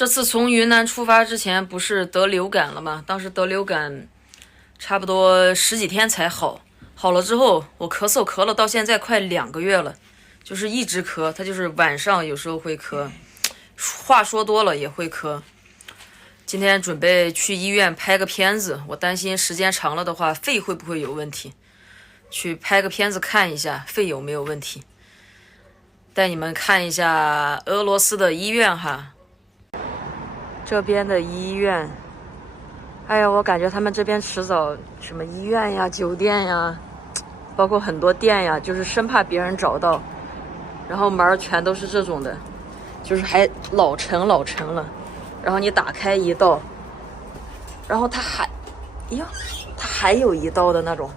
这次从云南出发之前，不是得流感了吗？当时得流感，差不多十几天才好。好了之后，我咳嗽咳了到现在快2个月了，就是一直咳。他就是晚上有时候会咳，话说多了也会咳。今天准备去医院拍个片子，我担心时间长了的话，肺会不会有问题？去拍个片子看一下肺有没有问题。带你们看一下俄罗斯的医院哈。这边的医院，哎呀，我感觉他们这边迟早什么医院呀、酒店呀，包括很多店呀，就是生怕别人找到，然后门全都是这种的，就是还老沉了。然后你打开一道，然后它还有一道的那种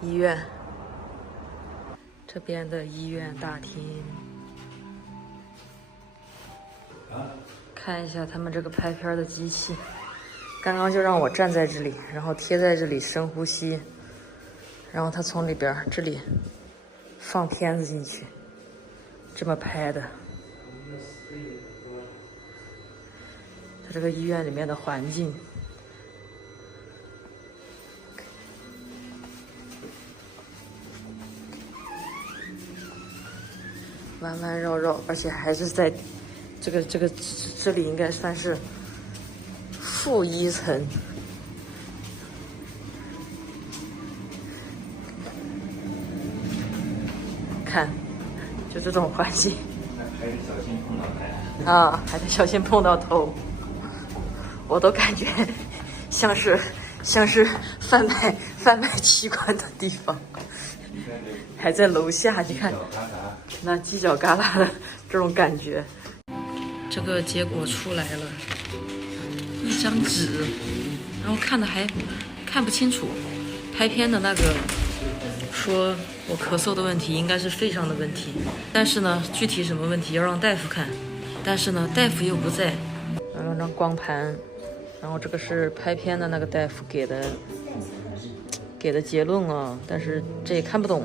医院。这边的医院大厅，看一下他们这个拍片的机器。刚刚就让我站在这里，然后贴在这里深呼吸，然后他从里边这里放片子进去，这么拍的。他这个医院里面的环境，弯弯绕绕，而且还是在这里应该算是负1层。看，就这种环境。还是小心碰到头啊，还得小心碰到头。我都感觉像是贩卖器官的地方。还在楼下，你看那犄角旮旯的这种感觉。这个结果出来了，一张纸，然后看的还看不清楚。拍片的那个说我咳嗽的问题应该是肺上的问题，但是呢，具体什么问题要让大夫看，但是呢，大夫又不在。有张光盘，然后这个是拍片的那个大夫给的结论啊，但是这也看不懂。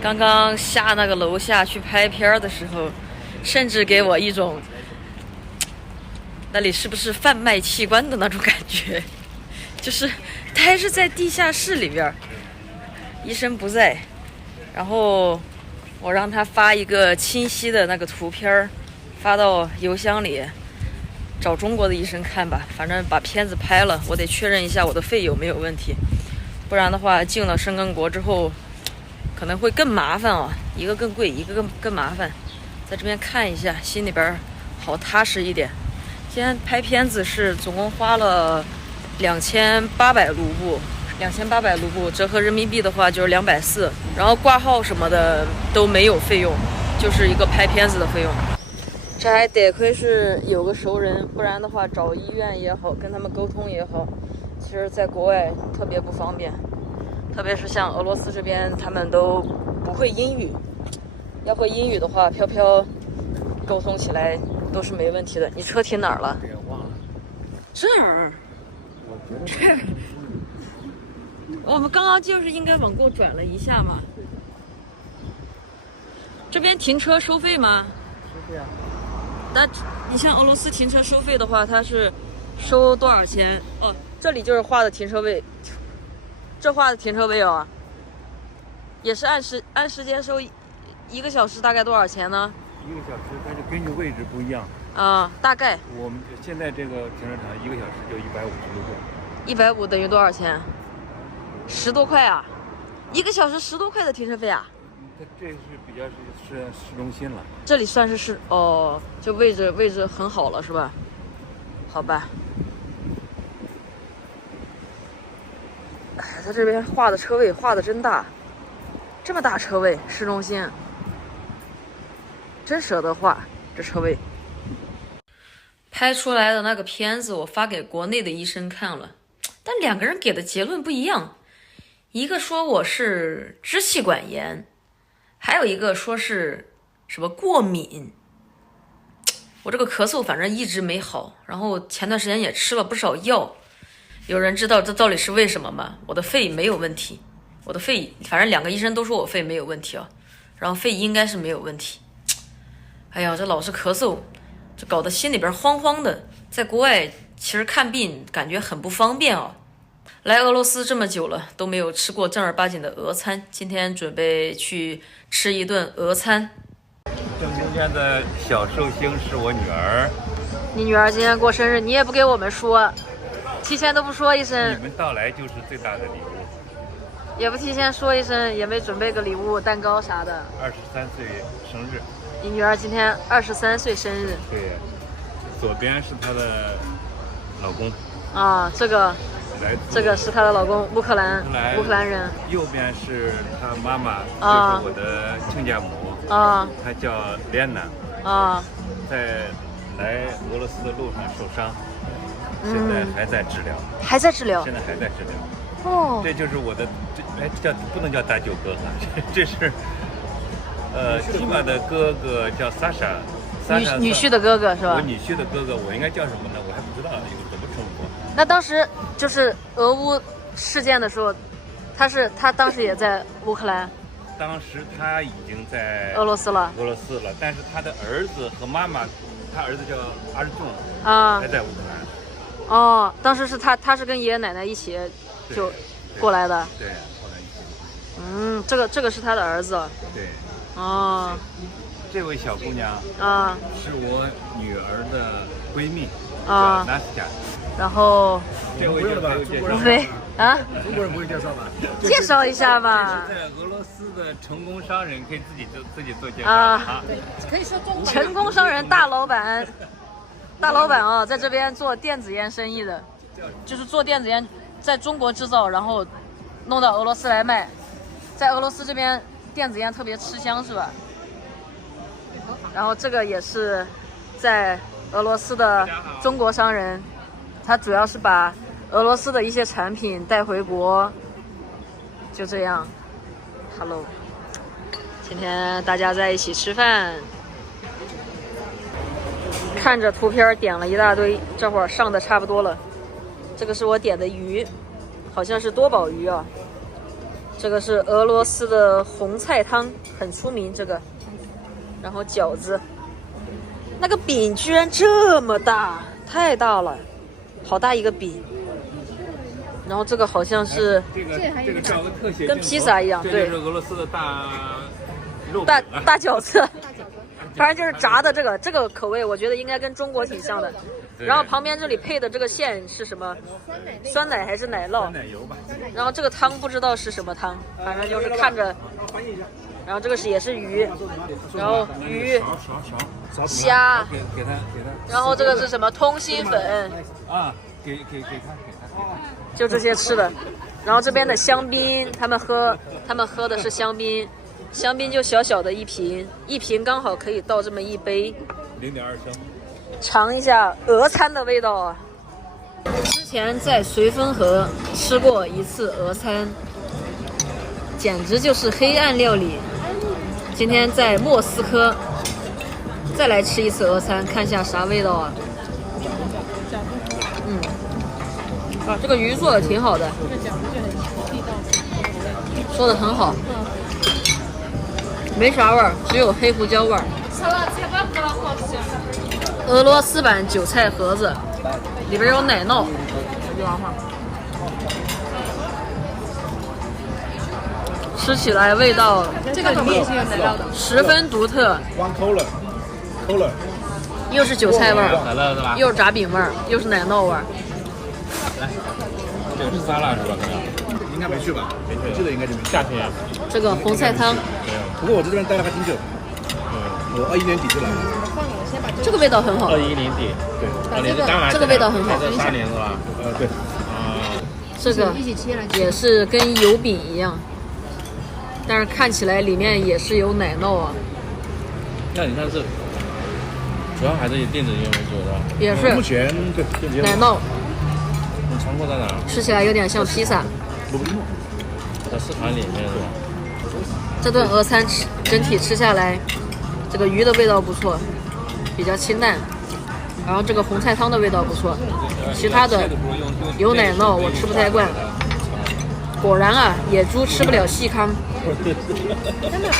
刚刚下那个楼下去拍片的时候，甚至给我一种那里是不是贩卖器官的那种感觉，就是他还是在地下室里边，医生不在，然后我让他发一个清晰的那个图片发到邮箱里，找中国的医生看吧。反正把片子拍了，我得确认一下我的肺有没有问题，不然的话进了申根国之后可能会更麻烦啊，一个更贵，一个更麻烦。在这边看一下，心里边好踏实一点。今天拍片子是总共花了2800卢布，折合人民币的话就是240，然后挂号什么的都没有费用，就是一个拍片子的费用。这还得亏是有个熟人，不然的话找医院也好，跟他们沟通也好，其实在国外特别不方便。特别是像俄罗斯这边，他们都不会英语，要会英语的话，飘飘沟通起来都是没问题的。你车停哪儿了？忘了。这儿。这儿。我们刚刚就是应该往过转了一下嘛。这边停车收费吗？收费啊。但你像俄罗斯停车收费的话，它是收多少钱？哦，这里就是画的停车位。这画的停车位啊，也是按时间收，1个小时大概多少钱呢？1个小时，它就根据位置不一样。大概。我们现在这个停车场1个小时就150多块。150等于多少钱？10多块啊！1个小时10多块的停车费啊！它这是比较是市中心了。这里算是哦，就位置很好了是吧？好吧。他这边画的车位画的真大，这么大车位，市中心，真舍得画这车位。拍出来的那个片子我发给国内的医生看了，但2个人给的结论不一样，一个说我是支气管炎，还有一个说是什么过敏。我这个咳嗽反正一直没好，然后前段时间也吃了不少药。有人知道这到底是为什么吗？我的肺没有问题，我的肺反正2个医生都说我肺没有问题啊。然后肺应该是没有问题。哎呀，这老是咳嗽，这搞得心里边慌慌的。在国外其实看病感觉很不方便啊。来俄罗斯这么久了都没有吃过正儿八经的俄餐，今天准备去吃一顿俄餐。正中间的小寿星是我女儿。你女儿今天过生日，你也不给我们说，提前都不说一声。你们到来就是最大的礼物。也不提前说一声，也没准备个礼物、蛋糕啥的。23岁生日。你女儿今天23岁生日。对，左边是她的老公。啊，这个是她的老公，乌克兰人。右边是她妈妈，就是我的亲家母。啊，她叫莲娜。啊，在来俄罗斯的路上受伤，现在还在治疗。还在治疗。现在还在治疗。哦，这就是我的，叫不能叫大舅哥哈，这是蒂玛的哥哥叫萨莎，女婿的哥哥是吧？我女婿的哥哥，我应该叫什么呢？我还不知道，怎么称呼？那当时就是俄乌事件的时候，他当时也在乌克兰。当时他已经在俄罗斯了，但是他的儿子和妈妈，他儿子叫阿日仲啊，还在乌克兰。哦，当时是他是跟爷爷奶奶一起就过来的。对，后来一起。这个是他的儿子。对。哦。这位小姑娘啊，是我女儿的闺蜜啊，娜斯卡。然后这位就没有介绍。无非啊，中国人不会介绍吧？介绍一下吧。在俄罗斯的成功商人可以自己做介绍啊。对，可以说中文。成功商人大老板啊，在这边做电子烟生意的，就是做电子烟，在中国制造，然后弄到俄罗斯来卖。在俄罗斯这边电子烟特别吃香，是吧？然后这个也是在俄罗斯的中国商人，他主要是把俄罗斯的一些产品带回国。就这样 ，Hello， 今天大家在一起吃饭。看着图片点了一大堆，这会儿上的差不多了。这个是我点的鱼，好像是多宝鱼啊。这个是俄罗斯的红菜汤，很出名这个。然后饺子，那个饼居然这么大，太大了，好大一个饼。然后这个好像是这个照个特写，跟披萨一样，对，这就是俄罗斯的大饺子。反正就是炸的这个口味，我觉得应该跟中国挺像的。然后旁边这里配的这个馅是什么？酸奶还是奶酪？奶油吧。然后这个汤不知道是什么汤，反正就是看着。然后这个也是鱼，然后鱼、虾，给他。然后这个是什么？通心粉啊，给他。就这些吃的。然后这边的香槟，他们喝的是香槟。香槟就小小的一瓶刚好可以倒这么一杯，0.2升。尝一下俄餐的味道啊！之前在绥芬河吃过一次俄餐，简直就是黑暗料理。今天在莫斯科再来吃一次俄餐，看一下啥味道啊！这个鱼做的挺好的，做的很好。没啥味儿，只有黑胡椒味儿。俄罗斯版韭菜盒子，里边有奶酪。吃起来味道，这个里面也是有奶酪的，十分独特。又是韭菜味儿，又是炸饼味儿，又是奶酪味儿。来，这个是沙拉是吧？应该没去吧？没去，记得应该就没去。夏天。这个红菜汤。不过我在这边待了还挺久。我21年底就来了。这个味道很好。21年底，对。这个味道很好。3年是吧？对。这个也是跟油饼一样，但是看起来里面也是有奶酪啊。那你看这，主要还是以电子烟为主的。也是。目前对奶酪。你尝过在哪？吃起来有点像披萨。在市场里面是吧？这顿俄餐整体吃下来，这个鱼的味道不错，比较清淡。然后这个红菜汤的味道不错，其他的有奶酪我吃不太惯。果然啊，野猪吃不了细糠。真的，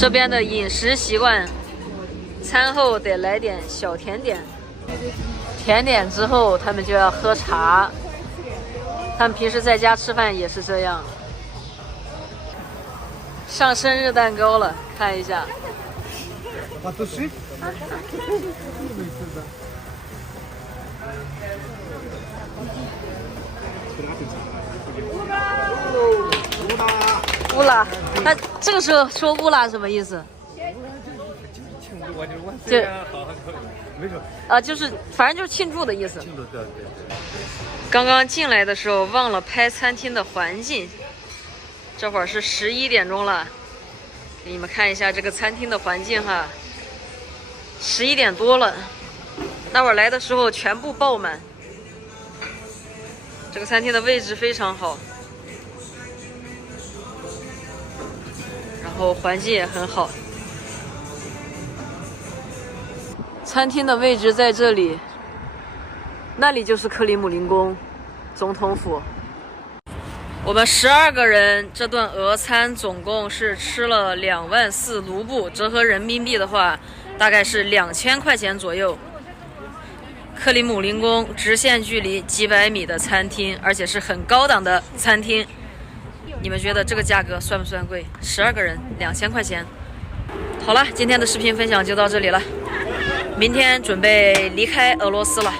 这边的饮食习惯，餐后得来点小甜点，甜点之后他们就要喝茶。他们平时在家吃饭也是这样。上生日蛋糕了，看一下。乌拉，那这个时候说乌拉什么意思？就没事就是反正就是庆祝的意思。庆祝对。刚刚进来的时候忘了拍餐厅的环境，这会儿是11点钟了，给你们看一下这个餐厅的环境哈。11点多了，那会儿来的时候全部爆满。这个餐厅的位置非常好，然后环境也很好。餐厅的位置在这里，那里就是克里姆林宫总统府。我们12个人这顿俄餐总共是吃了24000卢布，折合人民币的话大概是2000块钱左右。克里姆林宫直线距离几百米的餐厅，而且是很高档的餐厅，你们觉得这个价格算不算贵？12个人2000块钱。好了，今天的视频分享就到这里了，明天准备离开俄罗斯了。